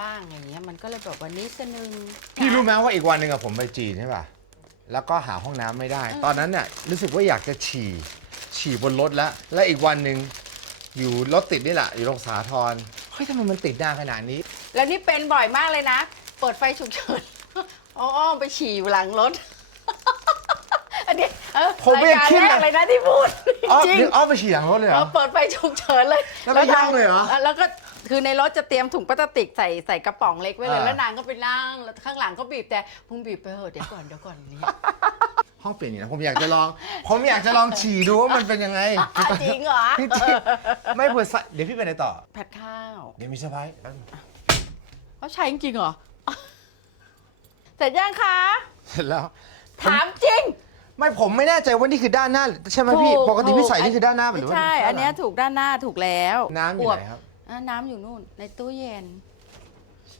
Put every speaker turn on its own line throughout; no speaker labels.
บ้างอย่างเงี้ยมันก็เลยแบบวันนี้สนึง
พี่รู้ไหมว่าอีกวันหนึ่งอะผมไปจีนใช่ป่ะ แล้วก็หาห้องน้ำไม่ได้ ตอนนั้นเนี่ยรู้สึกว่าอยากจะฉี่ ฉี่บนรถแล้ว แล้วอีกวันหนึ่งอยู่รถติดนี่แหละ อยู่ตรงสาทรเฮ้ยทำไมมันติดนานขนาดนี้
แล้วนี่เป็นบ่อยมากเลยนะ เปิดไฟฉุกเฉินอ้อมไปฉี่อยู่หลังรถ อันนี้เอ
อผมไม่รายการคิดแ
รนะกเลยนะที่พูด
อ๋อจริง เดี๋ยวอ้อมไปฉี่หลังรถเลยเหรเราอ
เปิดไฟฉุกเฉินเลย
แล้วก็ย่างเลยเหรอ
แล้วก็ คือในรถจะเตรียมถุงพลาสติกใส่ใส่กระป๋องเล็กไว้เลยอ่า แล้วนางก็ไปนั่งแล้วข้างหลังก็บีบแต่พุ่งบีบไปเถอะเดี๋ยวก่อนเดี๋ยวก่อนนี่
ห้องเปลี่ยนอย่างนี้นะผมอยากจะลอง ผมอยากจะลองฉี่ดูว่ามันเป็นยังไงอะ
จริงเหรอจริง
ๆไม่เผื่อใส่เดี๋ยวพี่ไปไหนต่อ
ผัดข้าวเดี๋ยวมีเซอร์ไพรส์เขาใช้จริงเหรอเสร็จยังคะ เสร็จแล้ว ถามจริง
ไม่ผมไม่แน่ใจว่านี่คือด้านหน้า ใช่ไหมพี่ ถูปกติพี่ใส่ถูนี่คือด้านหน้าหไม
่รือว่าใช่ ด้าหลัง อันเนี้ยถูกด้านหน้าถูกแล้ว
น้ำอยู่ไหนครับ
อะน้ำอยู่นู่นในตู้เย็น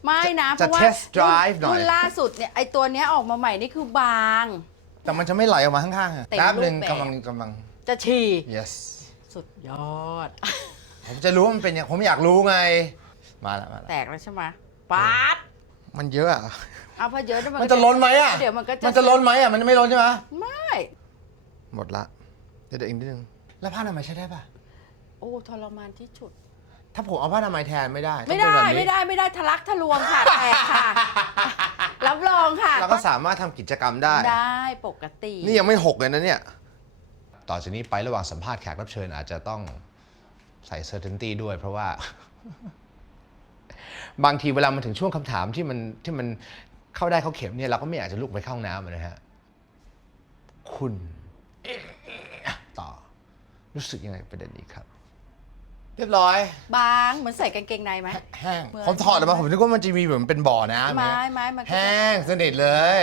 ไม่นะเพจะราะว่า
test drive หน่อย รุ
่นล่าสุดเนี่ยไอตัวเนี้ยออกมาใหม่นี่คือบาง
แต่มันจะไม่ไหลออกมาข้างๆอะเต็มน้ำหนึ่งรูปแบบ กำลังกำลัง จะฉี่ yes
สุดยอด
ผมจะรู้ว่ามันเป็นยังผมอยากรู้ไง มาแล้วมาแล้
วแตกแล้วใช่ไหมป๊าดมันเยอะอะเอาพอเยอะเดี๋ยว
มันจะล้นไหมอะเดี๋ยวมันก็จะมันจะล้นไหมอะมันไม่ล้นใช่ไหมไม่ หมดละเดี๋ยวเดี๋ยวอีกนิดนึงแล้วผ้าอนามัยใช้ได้ปะ
โอ้ทรมานที่สุด
ถ้าผมเอาผ้าอนามัยแทนไม่ได้
ไม่ต้องได้เป็นแบบนี้ไม่ได้ไม่ได้ทะลักทะลวงค่ะแตกค่ะ รับรองค่ะ
เราก็สามารถทำกิจกรรมได้
ได้ปกติ
นี่ยังไม่หกเลยนะเนี่ย ต่อจากนี้ไประหว่างสัมภาษณ์แขกรับเชิญอาจจะต้องใส่ certainty ด้วย เพราะว่า บางทีเวลามันถึงช่วงคำถามที่มันที่มันเข้าได้เข้าเข็มเนี่ยเราก็ไม่อยากจะลุกไปเข้าห้องน้ำอะนะฮะ คุณ ต่อรู้สึกยังไงประเด็นนี้ครับ เรียบร้อย
บางเหมือนใส่กางเกงในไหม แห
้งเหมือนผมถอดออกมาผมนึกว่ามันจะมีเหมือนเป็นบ่อน้ำ
ไม้เนี่ยไม้มัน
ก็จะ แห้งสนิทเลย